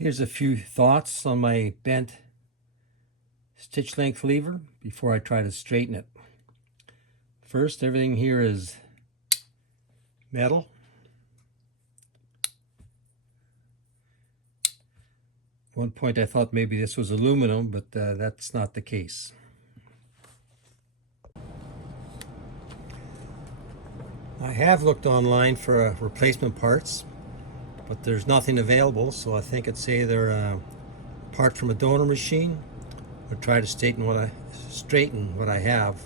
Here's a few thoughts on my bent stitch length lever before I try to straighten it. First, everything here is metal. At one point I thought maybe this was aluminum, but that's not the case. I have looked online for replacement parts, but there's nothing available, so I think it's either a part from a donor machine or try to straighten what I have.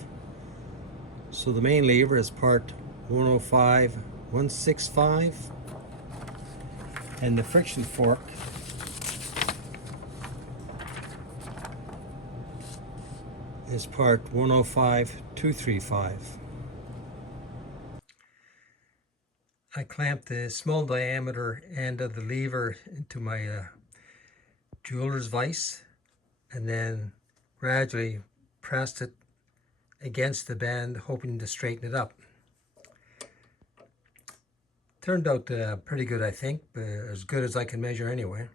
So the main lever is part 105, 165, and the friction fork is part 105, 235. I clamped the small diameter end of the lever into my jeweler's vise and then gradually pressed it against the bend, hoping to straighten it up. Turned out pretty good, I think, but as good as I can measure anyway.